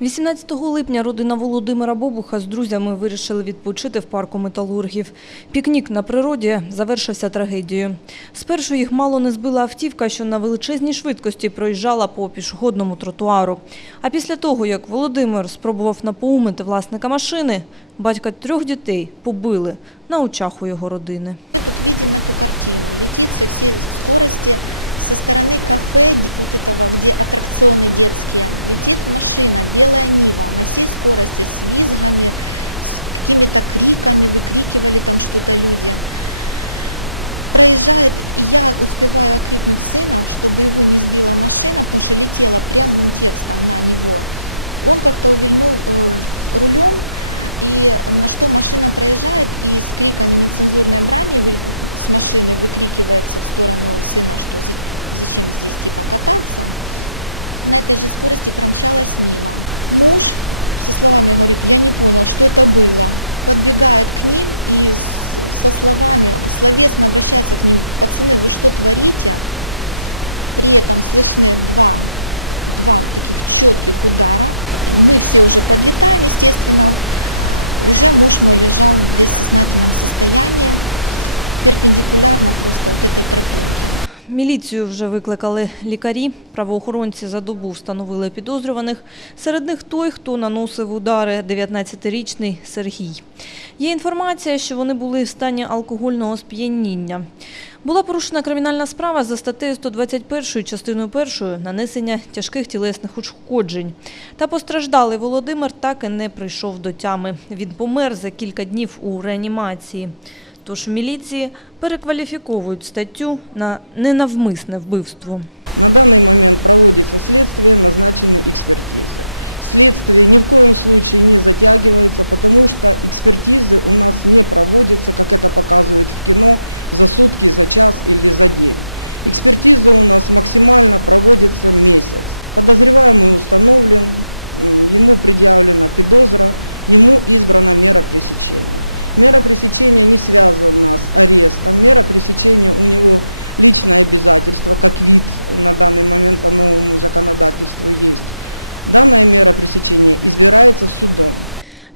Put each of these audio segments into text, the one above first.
18 липня родина Володимира Бобуха з друзями вирішили відпочити в парку металургів. Пікнік на природі завершився трагедією. Спершу їх мало не збила автівка, що на величезній швидкості проїжджала по пішохідному тротуару. А після того, як Володимир спробував напоумити власника машини, батька трьох дітей побили на очах у його родини. Міліцію вже викликали лікарі. Правоохоронці за добу встановили підозрюваних. Серед них той, хто наносив удари, 19-річний Сергій. Є інформація, що вони були в стані алкогольного сп'яніння. Була порушена кримінальна справа за статтею 121 частиною 1 нанесення тяжких тілесних ушкоджень. Та постраждалий Володимир так і не прийшов до тями. Він помер за кілька днів у реанімації. Тож міліції перекваліфіковують статтю на ненавмисне вбивство.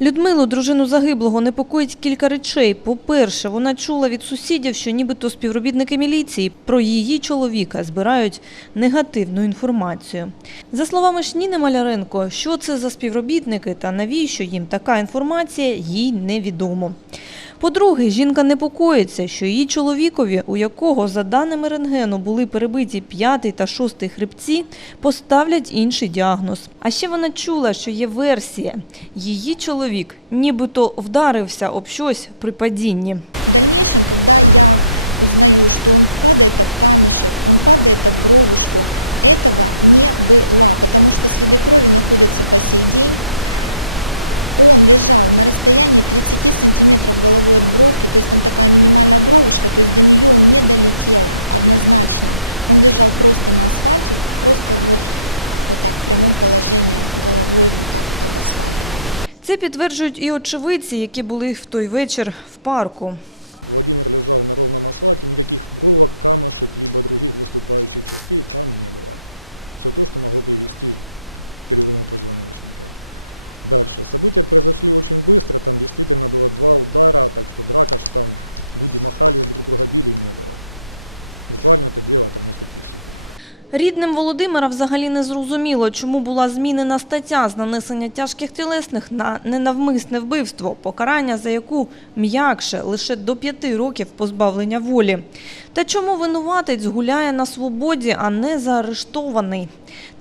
Людмилу, дружину загиблого, непокоїть кілька речей. По-перше, вона чула від сусідів, що нібито співробітники міліції про її чоловіка збирають негативну інформацію. За словами ж Ніни Маляренко, що це за співробітники та навіщо їм така інформація, їй невідомо. По-друге, жінка непокоїться, що її чоловікові, у якого, за даними рентгену, були перебиті п'ятий та шостий хребці, поставлять інший діагноз. А ще вона чула, що є версія. Її чоловік нібито вдарився об щось при падінні. Це підтверджують і очевидці, які були в той вечір в парку. Рідним Володимира взагалі не зрозуміло, чому була змінена стаття з нанесення тяжких тілесних на ненавмисне вбивство, покарання за яку м'якше лише до п'яти років позбавлення волі. Та чому винуватець гуляє на свободі, а не заарештований?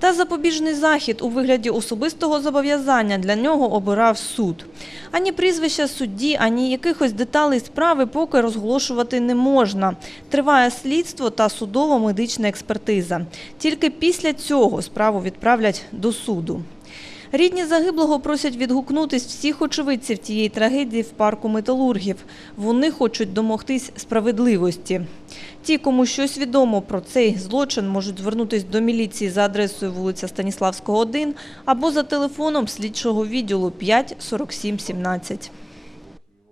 Та запобіжний захід у вигляді особистого зобов'язання для нього обирав суд. Ані прізвища судді, ані якихось деталей справи поки розголошувати не можна. Триває слідство та судово-медична експертиза. Тільки після цього справу відправлять до суду. Рідні загиблого просять відгукнутись всіх очевидців тієї трагедії в парку металургів. Вони хочуть домогтись справедливості. Ті, кому щось відомо про цей злочин, можуть звернутись до міліції за адресою вулиця Станіславського, 1 або за телефоном слідчого відділу 5 47 17.